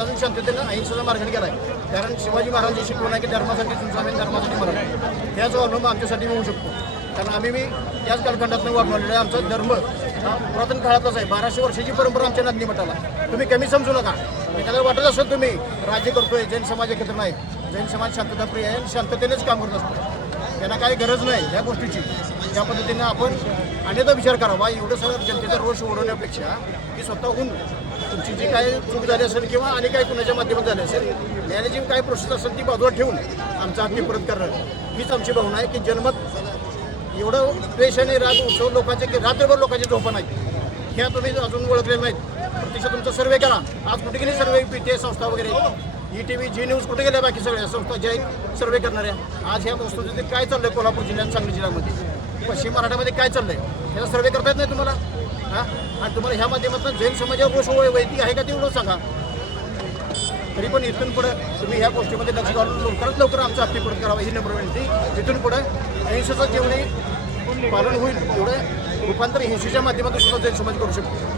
अजून शांततेनं अहिंसेचा मार्गाने गेला आहे. कारण शिवाजी महाराजांची शिकवण आहे की धर्मासाठी तुमचा धर्मासाठी मरण ह्याचा अनुभव आमच्यासाठी होऊ शकतो. कारण आम्ही त्याच कालखंडातून वाढून आलेलो आहे. आमचा धर्म हा पुरातन काळातलाच आहे. 1200 वर्षाची परंपरा आमच्या नांदणी मठाला. तुम्ही कमी समजू नका. एखाद्या वाटत असेल तुम्ही राज्य करतोय, जैन समाज एकत्र नाही. जैन समाज शांतताप्रिय आहे आणि शांततेनेच काम करत असतो. त्यांना काही गरज नाही ह्या गोष्टीची. त्या पद्धतीनं आपण अनेकदा विचार करावा. एवढं सगळं जनतेचा रोष ओढवण्यापेक्षा की स्वतःहून तुमची जी काही चूक झाली असेल किंवा आणि काही कुणाच्या माध्यमात झाली असेल, न्यायालयाची काही प्रोसेस असेल ती बाजूला ठेवून आमचा हक्क परत करणं हीच आमची भावना आहे. की जन्मत एवढं द्वेष आणि राग उत्सव लोकांचे की रात्रभर लोकांची झोपा नाही. ह्या तुम्ही अजून ओळखलेल्या नाहीत. प्रत्यक्ष तुमचा सर्वे करा. आज कुठे गेली सर्वे PTI संस्था वगैरे ETV जी न्यूज कुठे गेल्या बाकी सगळ्या संस्था ज्या सर्वे करणाऱ्या. आज ह्या वस्तुस्थितीत काय चाललंय कोल्हापूर जिल्ह्यात, सांगली जिल्ह्यामध्ये, पश्चिम मराठवाड्यामध्ये काय चाललंय त्याचा सर्वे करता येत नाही तुम्हाला. हां, आणि तुम्हाला ह्या माध्यमातून जैन समाजावर रोष वैयक्तिक आहे का ते एवढं सांगा. तरी पण इथून पुढे तुम्ही ह्या गोष्टीमध्ये लक्ष घालून लवकरात लवकर आमचा हक्क परत करावा ही नम्र विनंती. इथून पुढे अहिंसेचं जेवढे पालन होईल तेवढं रूपांतर हिंसेच्या माध्यमातून सुद्धा जैन समाज करू शकतो.